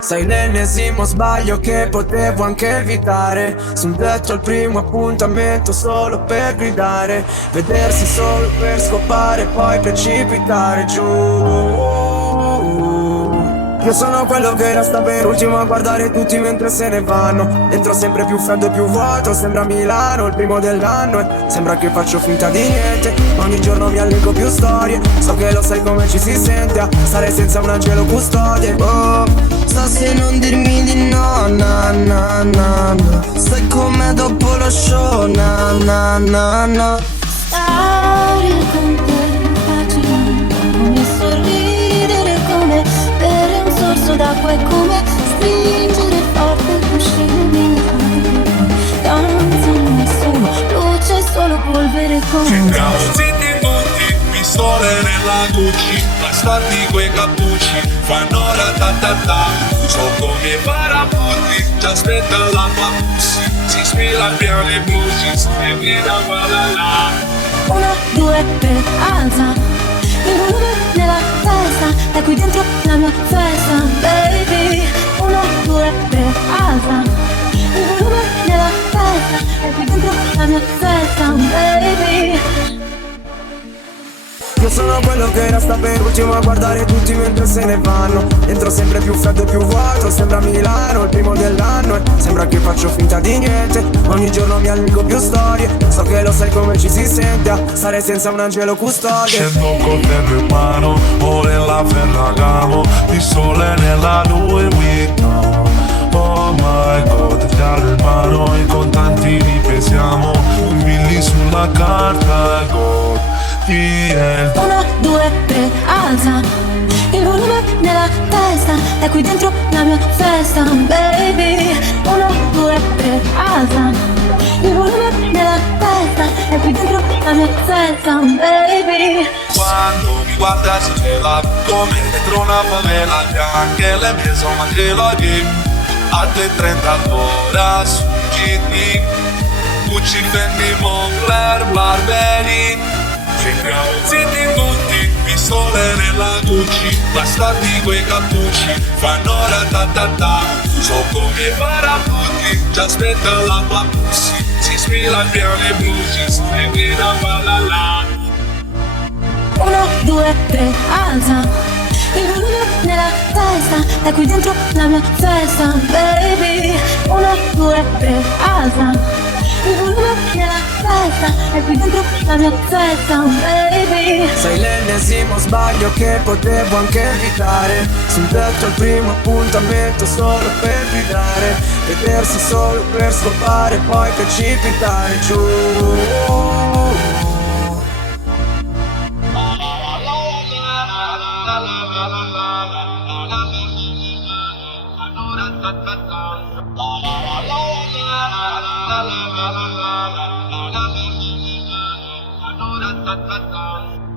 Sei l'ennesimo sbaglio che potevo anche evitare. Sul tetto al primo appuntamento solo per gridare. Vedersi solo per scopare, poi precipitare giù. Io sono quello che resta per ultimo a guardare tutti mentre se ne vanno. Dentro sempre più freddo e più vuoto. Sembra Milano, il primo dell'anno. E sembra che faccio finta di niente. Ogni giorno mi allego più storie. So che lo sai come ci si sente a stare senza un angelo custode. Oh, so se non dirmi di no, na na na na. Sai com'è dopo lo show, na na na na. Stare con te è facile, come sorridere, come bere un sorso d'acqua, è come stringere forte il cuscino di danza nessuno, luce solo polvere come Zitti tutti, pistole nella Gucci, bastardi quei cappucci, fanno ratatata. So come parabutti, ti aspetta la tua pussy, si ispira al piano e blues, e viene a ballare. 1, 2, 3, alza il volume nella testa, è qui dentro la mia festa, baby. 1, 2, 3, alza il volume nella testa, è qui dentro la mia festa, baby. io sono quello che resta per ultimo a guardare tutti mentre se ne vanno. Dentro sempre più freddo e più vuoto. Sembra Milano, il primo dell'anno. E sembra che faccio finta di niente. Ogni giorno mi allego più storie. So che lo sai come ci si sente a stare senza un angelo custode. Scendo col ferro in mano, ore la Ferragamo, pistole nella Louis Vuitton. Oh my god, chiaro in mano, i contanti li pesiamo, 1 milli sulla carta, gold. 1, 2, 3, alza il volume nella testa, è qui dentro la mia festa, baby. 1, 2, 3, alza il volume nella testa, è qui dentro la mia festa, baby. Quando mi guarda si gela come dentro una favela, che anche le mie sono anche la game. A 2:30 all'ora su GT, Gucci, Fendi, Moncler, Barberi. Sembriamo zitti tutti, pistole nella Gucci, bastardi quei cappucci, fanno ratatata. So come parabutti, ti aspetta la tua pussy, si ispira al piano e blues, e viene a ballare. 1, 2, 3, alza il volume nella testa, è qui dentro la mia festa, baby. 1, 2, 3, alza il volume nella testa, è qui dentro la mia festa, baby. Sei l'ennesimo sbaglio che potevo anche evitare. Sul tetto al primo appuntamento solo per gridare. Vedersi solo per scopare, poi precipitare giù. La